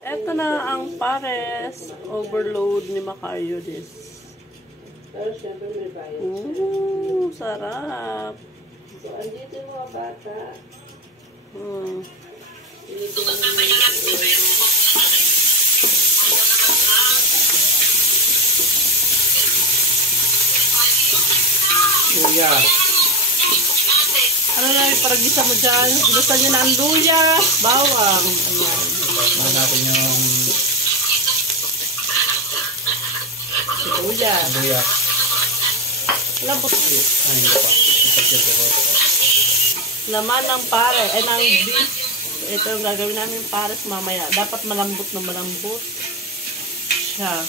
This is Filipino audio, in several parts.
Ito na ang pares overload ni Macariodis. Pero syempre may bayad siya. Sarap. So, andito yung mga bata. Luya. Ano na yung paragisa mo dyan? Gusto niyo na ang luya, bawang. Ayan. Ano natin yung Luya. luya. Lambot. Ay, hindi pa. Ipagkir ko ko. Laman ng pare, ng beef. Ito yung gagawin namin pares mamaya. Dapat malambot na malambot siya.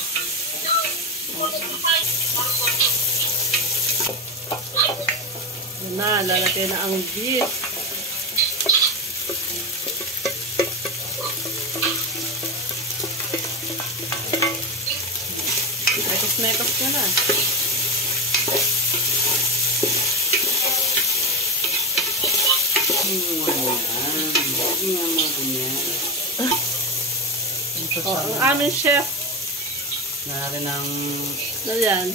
Yan na, lalagay na ang beef. Mekos-mekos niya na. Ang aming chef. Na natin ng Ano yan?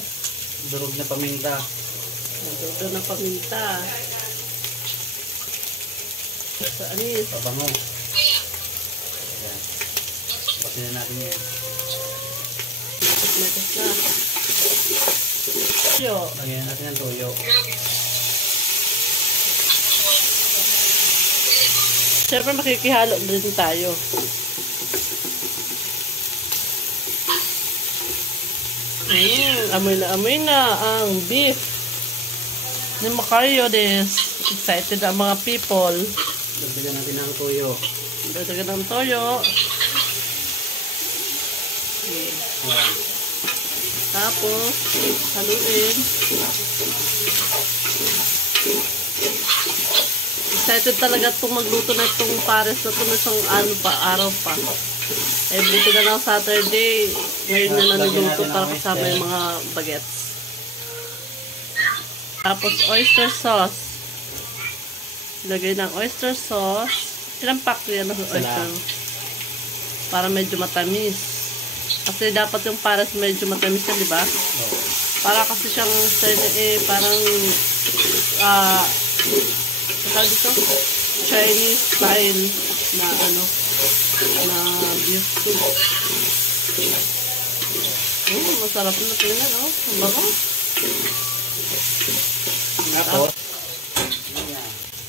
durog na paminta. Ito na paminta. Sa anis. Pabango. Ayan. Basin na natin yan. Mekos na. Yo. Lagyan natin ng toyo. Siyempre makikihalo din tayo. Amoy na ang beef ni Macariodis. Excited ang mga people. Lagyan natin ng toyo. Dagdagan ng toyo. Ayan. Tapos, haluin. Excited talaga itong magluto na itong pares na ito na isang araw pa. Eh, buti na lang Saturday. Ngayon na naluluto para kasama yung mga bagets. Tapos, oyster sauce. Lagay ng oyster sauce. Ilang pack yan ng oyster? Para medyo matamis. Kasi dapat yung pares medyo matamis yan, di ba? Para kasi siyang parang dito, Chinese style na na beef soup. Masarap na tingnan, ang bango.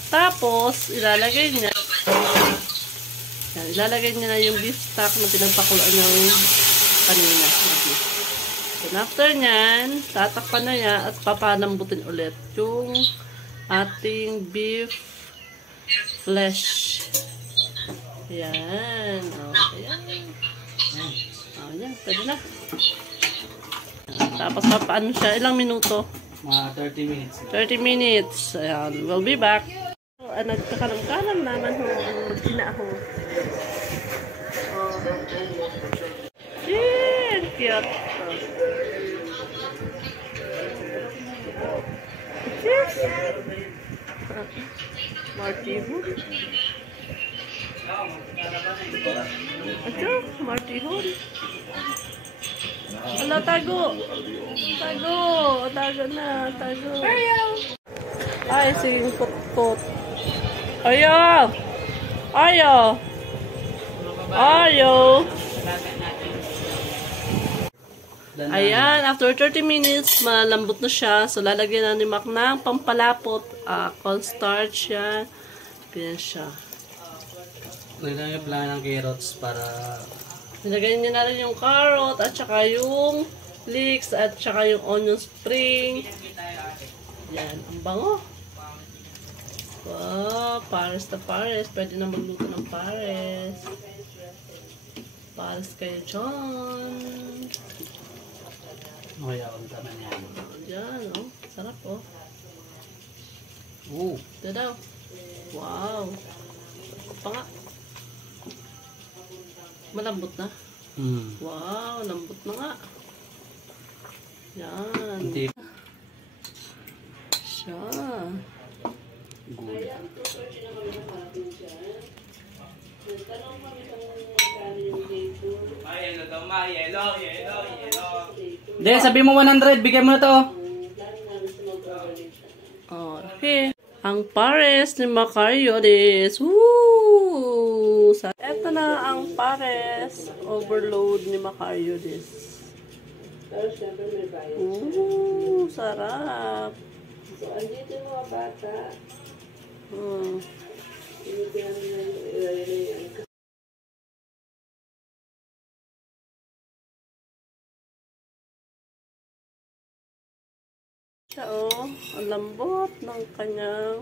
Tapos, ilalagay niya na yung beef stock na pinagpakuloan yung kanina. And after nyan, tatakpan na niya at papalambutin ulit yung ating beef flesh. Ayan. Ayan. Ayan. Pwede na. Tapos papaano siya. Ilang minuto? Mga 30 minutes. 30 minutes. Ayan. We'll be back. Nagkakalam-kalam naman ho. Ina ho. Yan. Cute. Cheers. Marty Hood. Ito, Marty Hood. Ala, tago. Tago. Tago na. Tago. Ay, sige, kot-kot. Ayaw. Ayaw. Ayaw. Ayan, after 30 minutes, malambot na siya. So, lalagyan na ni Mac ng pampalapot. Cornstarch yan. Ganyan siya. Lagyan yung plan ng carrots para Nilagay niya na rin yung carrot at saka yung leeks at saka yung onion spring. Yan, ang bango. Wow, pares na pares. Pwede na magluto ng pares. Pares kayo dyan. okay, ako naman yan. Yan, sarap, Ito daw. Wow. Pa nga. Malambot na. Wow, lambot na nga. Yan. Hindi. Siya. Good. Nagtanong kami kung magkano yung Hindi, sabi mo 100, bigay mo na to. Okay. Ang pares ni Macariolis. Woo! Ito na ang pares overload ni Macariolis. Pero syempre may bayad siya. Ooh, sarap. So, andito yung mga bata. Mm. Tinitihan nila yung ilalagay yan. Siya, oh, ang lambot ng kanyang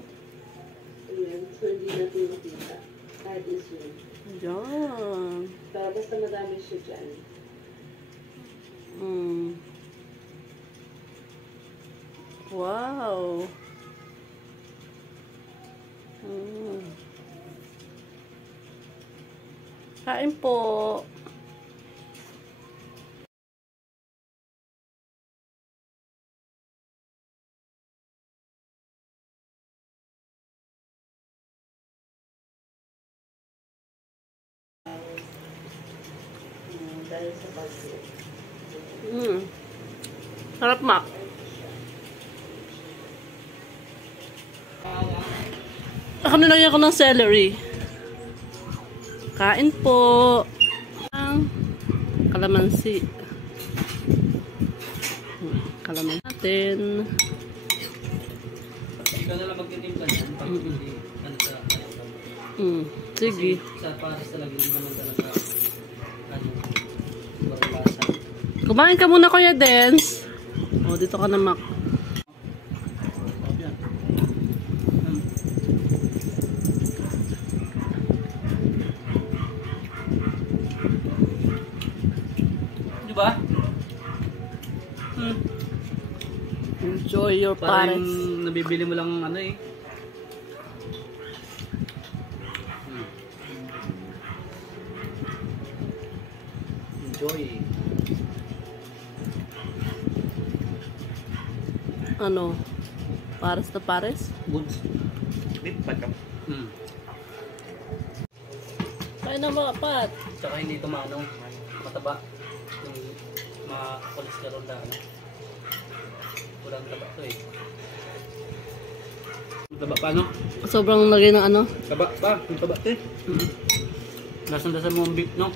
Ayan, so hindi natin makita. Kahit i-zoom. yan. Pero basta madami siya dyan. Mm. Wow. Mm. Kain po. Dahil sa budget. Mm. Sarap, Mac. Ako nilagyan ko ng celery. Kain po. Ang kalamansi. Kalamansi natin. Ikaw na lang magtitimpla niyan pag hindi ano sa Sige. sa pares talaga hindi naman talaga ano barulasa. Kumain ka muna, Kuya Dens. O, dito ka na, Mac. Diba? Enjoy your Parang pares. nabibili mo lang ano eh. Enjoy. Ano? Pares na pares? Goods. Bit pa ka. Kain na mga pat. Tsaka hindi ito maano, mataba. Yung mga cholesterol na ano. Kulang taba to eh. Mataba pa no? Sobrang lagay ng ano? Taba pa, yung taba eh. Lasang-lasang mo ang beef no?